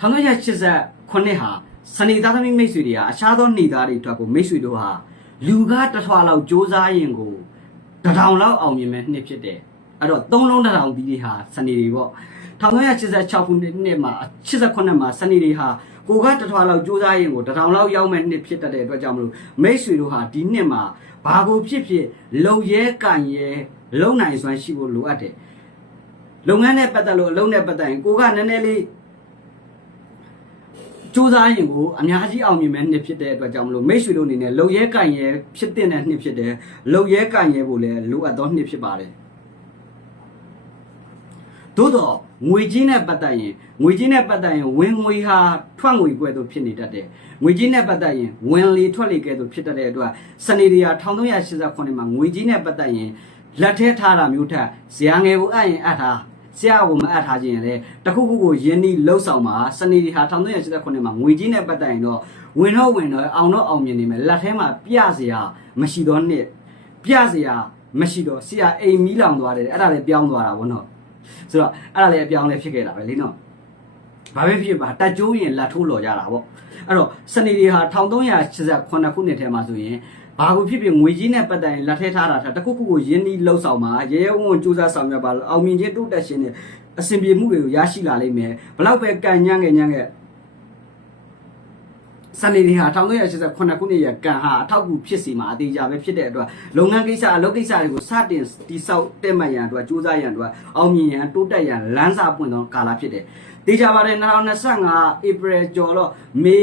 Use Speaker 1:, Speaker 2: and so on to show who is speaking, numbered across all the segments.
Speaker 1: 1989ခုနှစ်ဟာစနေသားသမီးမိတ်ဆွေတွေကအခြားသောနေသားတွေအတွက်ကိုမိတ်ဆွေတို့ဟာလူကားတစ်ထွာလောက်စ조사ရင်ကိုတစ်ထောင်လောက်အောင်မြင်မဲ့နှစ်ဖြစ်တယ်အဲ့တော့သုံးလုံးတစ်ထောင်ပြီးတွေဟာစနေတွေပေါ့1986ခုနှစ်မှာ89မှာစနေတွေဟာကိုကတစ်ထွာလောက်စ조사ရင်ကိုတစ်ထောင်လောက်ရောက်မဲ့နှစ်ဖြစ်တတ်တဲ့အတွက်ကြောင့်မလို့မိတ်ဆွေတို့ဟာဒီနှစ်မှာဘာကိုဖြစ်ဖြစ်လုံရဲကန်ရဲလုံနိုင်စွမ်းရှိဖို့လိုအပ်တယ်လုပ်ငန်းနဲ့ပတ်သက်လို့အလုပ်နဲ့ပတ်သက်ရင်ကိုကနည်းနည်းလေး စူးစမ်းရင်ကိုအများကြီးအောင်မြင်မဲ့နှစ်ဖြစ်တဲ့အတွက်ကြောင့်မလို့မိတ်ဆွေတို့အနေနဲ့လုံရဲကန့်ရဲဖြစ်တဲ့နှစ်ဖြစ်တယ်လုံရဲကန့်ရဲဖို့လည်းလိုအပ်သောနှစ်ဖြစ်ပါတယ်သို့တော့ငွေကြီးနဲ့ပတ်သက်ရင်ငွေကြီးနဲ့ပတ်သက်ရင်ဝင်ငွေဟာထွက်ငွေကွဲသို့ဖြစ်နေတတ်တယ်ငွေကြီးနဲ့ပတ်သက်ရင်ဝင်လေထွက်လေကဲသို့ဖြစ်တတ်တဲ့အတွက်စနေရီယာ1389မှာငွေကြီးနဲ့ပတ်သက်ရင်လက်ထဲထားတာမျိုးထက်ဇရာငယ်ကိုအပ်ရင်အပ်ထား ဆရာကမအပ်ထားခြင်းလေတခုခုကိုယင်းဒီလှုပ်ဆောင်မှာစနေဒီဟာ1389မှာငွေကြီးနဲ့ပတ်သက်ရင်တော့ဝင်တော့ဝင်တော့အောင်တော့အောင်မြင်နေမယ်လက်ထဲမှာပြစရာမရှိတော့နှစ်ပြစရာမရှိတော့ဆရာအိမ်မီးလောင်သွားတယ်အဲ့ဒါလည်းပြောင်းသွားတာဗောနော်ဆိုတော့အဲ့ဒါလည်းအပြောင်းလဲဖြစ်ခဲ့တာပဲလေနော်ဘာပဲဖြစ်ပါတက်ကျိုးရင်လက်ထိုးလော်ကြတာဗောအဲ့တော့စနေဒီဟာ1389ခုနှစ်ထဲမှာဆိုရင် ဘာကိုဖြစ်ဖြစ်ငွေကြီးနဲ့ပတ်သက်ရင်လက်ထဲထားတာတခုခုကိုယင်းဒီလှုပ်ဆောင်မှာရဲရဲဝံ့ဝံ့စူးစမ်းဆောင်ရွက်ပါအောင်မြင်ခြင်းတိုးတက်ခြင်းနဲ့အစဉ်ပြေမှုတွေကိုရရှိလာလိမ့်မယ်ဘလောက်ပဲကန်ညံ့ငယ်ညံ့ငယ် စနေဒီဟာ1989ခုနှစ်ရကန်ဟာအထောက်အကူဖြစ်စီမှာအသေးကြပဲဖြစ်တဲ့အတွက်လုပ်ငန်းကိစ္စအလုပ်ကိစ္စတွေကိုစတင်တိဆောက်တက်မှတ်ရန်အတွက်စူးစမ်းရန်အတွက်အောင်မြင်ရန်တိုးတက်ရန်လမ်းစာပွင့်သောကာလဖြစ်တယ်တေချာပါတယ်2025 April ကျော်တော့မေ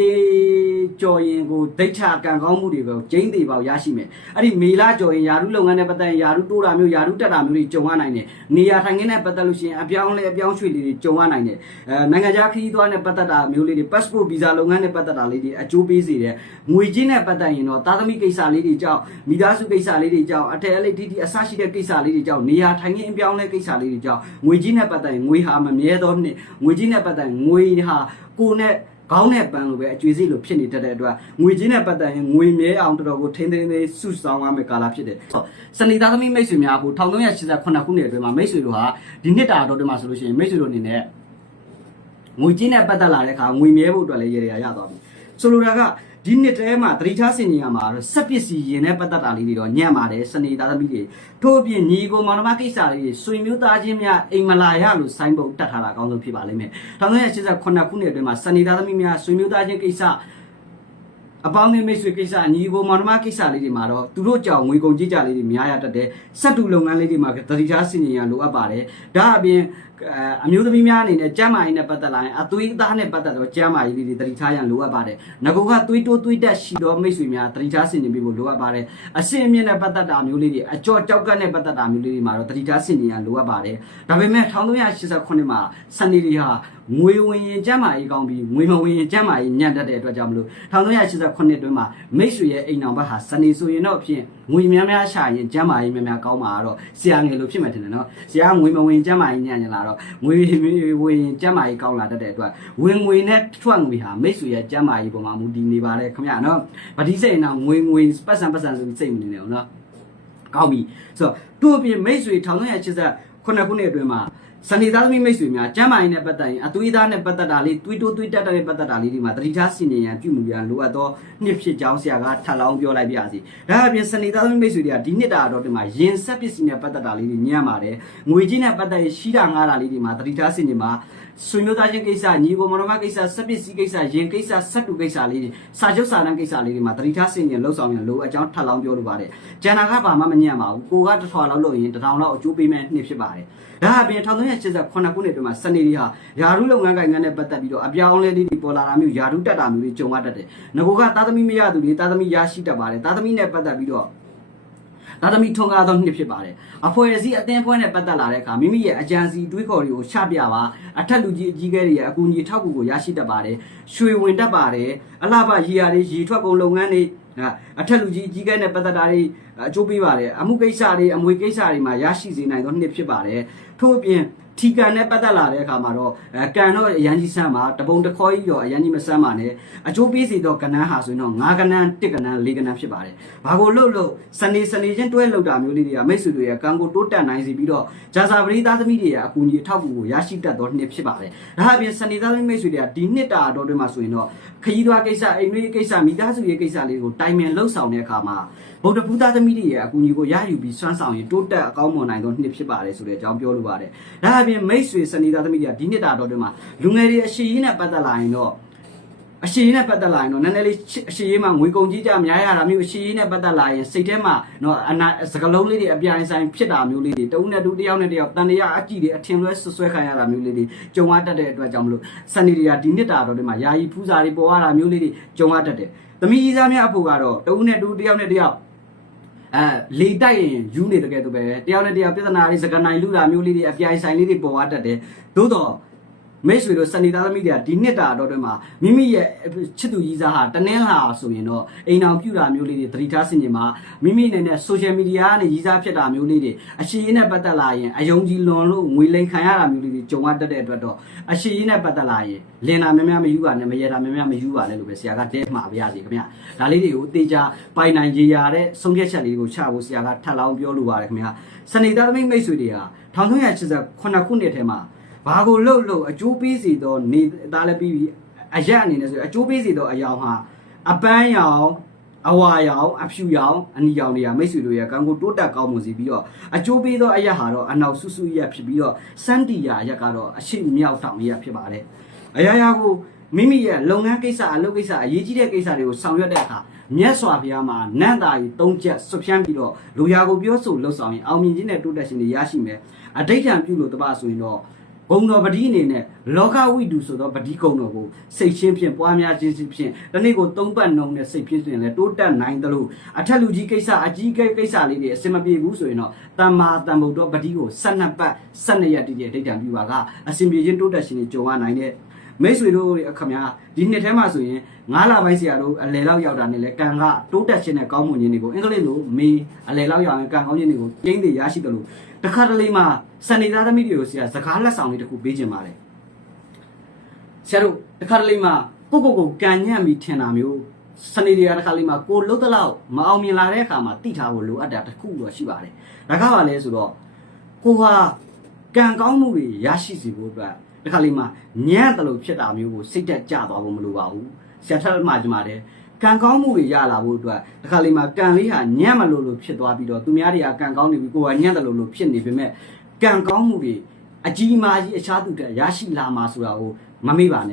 Speaker 1: ကျော်ရင်ကိုဒိတ်ချကံကောင်းမှုတွေကိုကျင်းသေးပေါက်ရရှိမယ်အဲ့ဒီမေလာကျော်ရင်ယာရုလုပ်ငန်းနဲ့ပတ်သက်ရင်ယာရုတိုးတာမျိုးယာရုတက်တာမျိုးတွေကြုံရနိုင်တယ်နေရာထိုင်ခင်းနဲ့ပတ်သက်လို့ရှိရင်အပြောင်းလဲအပြောင်းရွှေ့လေးတွေကြုံရနိုင်တယ်အဲနိုင်ငံခြားခရီးသွားနဲ့ပတ်သက်တာမျိုးလေးတွေ passport visa လုပ်ငန်းနဲ့ပတ်သက်တာလေးတွေအကျိုးပေးစေတယ်ငွေချင်းနဲ့ပတ်သက်ရင်တော့သားသမီးကိစ္စလေးတွေကြောင့်မိသားစုကိစ္စလေးတွေကြောင့်အထက်အလိတီတီအဆရှိတဲ့ကိစ္စလေးတွေကြောင့်နေရာထိုင်ခင်းအပြောင်းလဲကိစ္စလေးတွေကြောင့်ငွေချင်းနဲ့ပတ်သက်ရင်ငွေဟာမမြဲသောနှစ်ငွေချင်းနဲ့ပတ်သက်ရင်ငွေဟာကိုယ်နဲ့ခေါင်းနဲ့ပန်းလိုပဲအကျွေးစိတ်လိုဖြစ်နေတတ်တဲ့အတွက်ငွေချင်းနဲ့ပတ်သက်ရင်ငွေမြဲအောင်တော်တော်ကိုထိန်းသိမ်းသိမ်းစုဆောင်းရမယ့်ကာလဖြစ်တယ်။စနေသားသမီးမိတ်ဆွေများကို1388ခုနှစ်အတွင်းမှာမိတ်ဆွေတို့ဟာဒီနှစ်တာတော်တွင်မှာဆိုလို့ရှိရင်မိတ်ဆွေတို့အနေနဲ့ငွေချင်းနဲ့ပတ်သက်လာတဲ့အခါငွေမြဲဖို့အတွက်လည်းရရရသွားပြီ။ ဆိုလိုတာကဒီနှစ်တဲမှာတတိချစင်ကြီးရမှာတော့စက်ပစ္စည်းရင်နဲ့ပတ်သက်တာလေးတွေတော့ညံ့ပါတယ်စနေသားသမီးတွေထို့အပြင်ညီကိုမောင်နှမကိစ္စလေးတွေဆွေမျိုးသားချင်းများအိမ်မလာရလို့ဆိုင်းပုတ်တတ်ထားတာအကောင်းဆုံးဖြစ်ပါလိမ့်မယ်1988ခုနှစ်အတွင်းမှာစနေသားသမီးများဆွေမျိုးသားချင်းကိစ္စ အပေါင်းအသင်းမိတ်ဆွေကိစ္စညီကိုမောင်နှမကိစ္စလေးတွေမှာတော့သူတို့ကြောင့်ငွေကုန်ကြေးကြလေးတွေများရတတ်တယ်စက်တူလုပ်ငန်းလေးတွေမှာတတိချစင်ကြီးရလိုအပ်ပါတယ်ဒါအပြင်အမျိုးသမီးများအနေနဲ့ကျမ်းမာရေးနဲ့ပတ်သက်လာရင်အသွေးအသားနဲ့ပတ်သက်တော့ကျမ်းမာရေးလေးတွေတတိထားရန်လိုအပ်ပါတယ်။ငကူကသွေးတိုးသွေးတက်ရှိတော့မိတ်ဆွေများတတိထားဆင်ခြင်ပေးဖို့လိုအပ်ပါတယ်။အစင်အမြင့်နဲ့ပတ်သက်တာမျိုးလေးတွေအကြော့ကြောက်ကတ်နဲ့ပတ်သက်တာမျိုးလေးတွေမှာတော့တတိထားဆင်ခြင်ရန်လိုအပ်ပါတယ်။ဒါပေမဲ့1389မှာစနေရီဟာငွေဝင်ရင်ကျမ်းမာရေးကောင်းပြီးငွေမဝင်ရင်ကျမ်းမာရေးညံ့တတ်တဲ့အတွက်ကြောင့်မလို့1389အတွင်းမှာမိတ်ဆွေရဲ့အိမ်တော်ဘက်ဟာစနေဆိုရင်တော့အဖြစ်ငွေများများရှာရင်ကျမ်းမာရေးများများကောင်းမှာတော့ဆရာငယ်လိုဖြစ်မယ်ထင်တယ်နော်။ဆရာငွေမဝင်ကျမ်းမာရေးညံ့ညံ့လာတော့ငွေဝင်ကျမ်းမာရေးကောင်းလာတတ်တဲ့အတွက်ဝင်ငွေနဲ့ထွက်ငွေဟာမိတ်ဆွေရဲ့ကျမ်းမာရေးပေါ်မှာမူတည်နေပါတယ်ခင်ဗျာနော်ဗတိစိတ်တော့ငွေငွေပတ်စံပတ်စံဆိုစိတ်မနေနဲ့အောင်နော်ကောင်းပြီဆိုတော့သူ့အပြင်မိတ်ဆွေ1380ခုနှစ်ခုနှစ်အတွင်းမှာ စနေသားသမီးမိတ်ဆွေများကျမ်းမာရေးနဲ့ပတ်သက်ရင်အသွေးသားနဲ့ပတ်သက်တာလေးသွေးတိုးသွေးတက်တဲ့ပတ်သက်တာလေးတွေမှာတတိထားစီနေရန်ပြုမှုရန်လိုအပ်သောနှစ်ဖြစ်ကြောင်းဆရာကထပ်လောင်းပြောလိုက်ပြစီဒါအပြင်စနေသားသမီးမိတ်ဆွေတွေကဒီနှစ်တာတော့ဒီမှာရင်ဆက်ပစ္စည်းနဲ့ပတ်သက်တာလေးတွေညံ့ပါတယ်ငွေကြီးနဲ့ပတ်သက်ရင်ရှိတာငားတာလေးတွေမှာတတိထားစီနေမှာဆွေမျိုးသားချင်းကိစ္စညီကိုမောင်နှမကိစ္စစက်ပစ္စည်းကိစ္စရင်ကိစ္စစက်တူကိစ္စလေးတွေစာချုပ်စာတမ်းကိစ္စလေးတွေမှာတတိထားစင်ရင်လှုပ်ဆောင်ရင်လိုအကြောင်းထပ်လောင်းပြောလိုပါတယ်ကျန်တာကဘာမှမညံ့ပါဘူးကိုကတစ်ထွာလောက်လုပ်ရင်တစ်ထောင်လောက်အကျိုးပေးမဲ့နှစ်ဖြစ်ပါတယ်ဒါအပြင်1389ခုနှစ်အတွင်းမှာစနေရီဟာယာရုလုပ်ငန်းကိုင်ငန်းနဲ့ပတ်သက်ပြီးတော့အပြောင်းအလဲလေးတွေပေါ်လာတာမျိုးယာရုတက်တာမျိုးတွေကြုံရတတ်တယ်ငကိုကသားသမီးမရသူတွေသားသမီးရရှိတတ်ပါတယ်သားသမီးနဲ့ပတ်သက်ပြီးတော့ဒါသမီထွန်ကားသောနှစ်ဖြစ်ပါတယ်။အဖွဲ့အစည်းအသင်းဖွဲ့နဲ့ပတ်သက်လာတဲ့အခါမိမိရဲ့အကြံစီတွေးခေါ်တွေကိုချပြပါအထက်လူကြီးအကြီးအကဲတွေရဲ့အကူအညီထောက်ကူကိုရရှိတတ်ပါတယ်။ရွှေဝင်တတ်ပါတယ်။အလှပရေယာတွေရေထွက်ကုန်လုပ်ငန်းတွေအထက်လူကြီးအကြီးအကဲနဲ့ပတ်သက်တာတွေအကျိုးပေးပါတယ်။အမှုကိစ္စတွေအမွေကိစ္စတွေမှာရရှိစေနိုင်သောနှစ်ဖြစ်ပါတယ်။ထို့အပြင်ထီကန်နဲ့ပတ်သက်လာတဲ့အခါမှာတော့အဲကန်တော့အရန်ကြီးဆန်းပါတပုံတစ်ခေါ်ကြီးတော့အရန်ကြီးမဆန်းပါနဲ့အကျိုးပေးစီတော့ကနန်းဟာဆိုရင်တော့9ကနန်း1ကနန်း4ကနန်းဖြစ်ပါတယ်ဘာကိုလှုပ်လို့စနေစနေချင်းတွဲလှုပ်တာမျိုးလေးတွေကမိတ်ဆွေတွေရဲ့ကံကိုတိုးတက်နိုင်စီပြီးတော့ဂျာစာပရိသားသမီးတွေရဲ့အကူအညီအထောက်အကူကိုရရှိတတ်သောနှစ်ဖြစ်ပါတယ်ဒါအပြင်စနေသားသမီးမိတ်ဆွေတွေကဒီနှစ်တာတော့တွင်မှာဆိုရင်တော့ခရီးသွားကိစ္စအိမ်တွင်းကိစ္စမိသားစုရဲ့ကိစ္စလေးကိုတိုင်ပင်လှုပ်ဆောင်တဲ့အခါမှာဗုဒ္ဓဘုသားသမီးတွေရဲ့အကူအညီကိုရယူပြီးစွမ်းဆောင်ရင်တိုးတက်အကောင်းမွန်နိုင်သောနှစ်ဖြစ်ပါတယ်ဆိုတဲ့အကြောင်းပြောလိုပါတယ်ဒါအပြင်မိတ်ဆွေစနေသားသမီးတွေကဒီနှစ်တာတော့တွင်မှာလူငယ်တွေအရှိရင်းနဲ့ပတ်သက်လာရင်တော့အရှိရေးနဲ့ပတ်သက်လာရင်တော့နည်းနည်းလေးချစ်အရှိရေးမှာငွေကုန်ကြီးကြများရတာမျိုးအရှိရေးနဲ့ပတ်သက်လာရင်စိတ်ထဲမှာတော့အနာစကလုံးလေးတွေအပြိုင်ဆိုင်ဖြစ်တာမျိုးလေးတွေတဦးနဲ့တူတစ်ယောက်နဲ့တစ်ယောက်တန်တရားအကြည့်တွေအထင်လွဲဆွဆွဲခံရတာမျိုးလေးတွေကြုံရတတ်တဲ့အတွက်ကြောင့်မလို့စနေတွေကဒီနှစ်တာတော့ဒီမှာယာယီဖူးစာတွေပေါ်ရတာမျိုးလေးတွေကြုံရတတ်တယ်။ သမီးကြီးစားများအဖို့ကတော့တဦးနဲ့တူတစ်ယောက်နဲ့တစ်ယောက်အဲလေတိုက်ရင်ယူနေတကယ်တော့ပဲတယောက်နဲ့တယောက်ပြဿနာတွေစကနိုင်လူတာမျိုးလေးတွေအပြိုင်ဆိုင်လေးတွေပေါ်ရတတ်တယ်။သို့တော့ မိတ်ဆွေတို့စနေသားသမီးတွေကဒီနှစ်တာတော့တွင်မှာမိမိရဲ့ချစ်သူကြီးစားဟာတနင်္လာဆိုရင်တော့အိမ်အောင်ပြူတာမျိုးလေးတွေသတိထားဆင်ခြင်မှာမိမိအနေနဲ့ social media ကနေကြီးစားဖြစ်တာမျိုးလေးတွေအရှိရေးနဲ့ပတ်သက်လာရင်အယုံကြည်လွန်လို့ငွေလိမ်ခံရတာမျိုးလေးတွေကြုံရတတ်တဲ့အတွက်တော့အရှိရေးနဲ့ပတ်သက်လာရင်လင်တာများများမယူပါနဲ့မရတာများများမယူပါနဲ့လို့ပဲဆရာကတဲမှာပါရစေခင်ဗျဒါလေးတွေကိုတေချာပိုင်နိုင်ကြရတဲ့ဆုံးဖြတ်ချက်လေးကိုချဖို့ဆရာကထပ်လောင်းပြောလိုပါတယ်ခင်ဗျစနေသားသမီးမိတ်ဆွေတွေက1989ခုနှစ်ထဲမှာ ဘာကိုလှုပ်လှုပ်အကျိုးပေးစီတော့နေသားလည်းပြီးပြီအရက်အနေနဲ့ဆိုရင်အကျိုးပေးစီတော့အယောင်ဟာအပန်းရောင်အဝါရောင်အဖြူရောင်အနီရောင်တွေကမိတ်ဆွေတို့ရဲ့ကံကိုတိုးတက်ကောင်းမွန်စီပြီးတော့အကျိုးပေးသောအရက်ဟာတော့အနောက်ဆုစုရက်ဖြစ်ပြီးတော့စန်တီယာရက်ကတော့အရှိမြောက်တောင်ရက်ဖြစ်ပါတယ်အရာရာကိုမိမိရဲ့လုပ်ငန်းကိစ္စအလုပ်ကိစ္စအရေးကြီးတဲ့ကိစ္စတွေကိုဆောင်ရွက်တဲ့အခါမြတ်စွာဘုရားမှာနန္တာကြီး၃ချက်ဆွဖြန်းပြီးတော့လူရာကိုပြောဆိုလှုပ်ဆောင်ရင်အောင်မြင်ခြင်းနဲ့တိုးတက်ခြင်းတွေရရှိမယ်အဋိဋ္ဌံပြုလို့တပဆိုရင်တော့ ဂုံတော်ပတိအနေနဲ့လောကဝိတုဆိုတော့ပတိဂုံတော်ကိုစိတ်ချင်းဖြင့်ပွားများခြင်းဖြင့်တနေ့ကိုသုံးပတ်နှုံနဲ့စိတ်ဖြင့်ဆိုရင်လည်းတိုးတက်နိုင်တယ်လို့အထက်လူကြီးကိစ္စအကြီးကိကိစ္စလေးတွေအစင်မပြေဘူးဆိုရင်တော့တမ္မာတမ္ဗုဒ္ဓပတိကို12ပတ်12ရက်တည်းတည်းဒိဋ္ဌံပြုပါကအစင်ပြေခြင်းတိုးတက်ခြင်းတွေကြုံရနိုင်တဲ့ မိတ်ဆွေတို့အခမများဒီနှစ်ထဲမှာဆိုရင်9လပိုင်းဆရာတို့အလယ်လောက်ရောက်တာနဲ့လေကံကတိုးတက်ခြင်းနဲ့ကောင်းမွန်ခြင်းတွေကိုအင်္ဂလိပ်လိုမေအလယ်လောက်ရောက်ရင်ကံကောင်းခြင်းတွေကိုကျင်းတွေရရှိတယ်လို့တခါတလေမှာစနေသားသမီးတွေကိုဆရာစကားလက်ဆောင်လေးတစ်ခုပေးခြင်းပါတယ်ဆရာတို့တခါတလေမှာကိုကိုကိုကံညံ့ပြီးထင်တာမျိုးစနေတွေကတခါလေမှာကိုလှုပ်တလောက်မအောင်မြင်လာတဲ့အခါမှာတိထားဖို့လိုအပ်တာတစ်ခုတော့ရှိပါတယ်ဒါကပါလဲဆိုတော့ကိုဟာကံကောင်းမှုတွေရရှိစီဖို့အတွက် တခါလေးမှာညံ့တယ်လို့ဖြစ်တာမျိုးကိုစိတ်တက်ကြသွားဖို့မလိုပါဘူးဆရာထပ်မှကြမှာတယ်ကံကောင်းမှုတွေရလာဖို့အတွက်တခါလေးမှာကံလေးဟာညံ့မလို့လို့ဖြစ်သွားပြီးတော့သူများတွေကကံကောင်းနေပြီကိုကညံ့တယ်လို့လို့ဖြစ်နေပေမဲ့ကံကောင်းမှုတွေအကြီးအမားကြီးအခြားသူတက်ရရှိလာမှာဆိုတာကိုမမေ့ပါနဲ့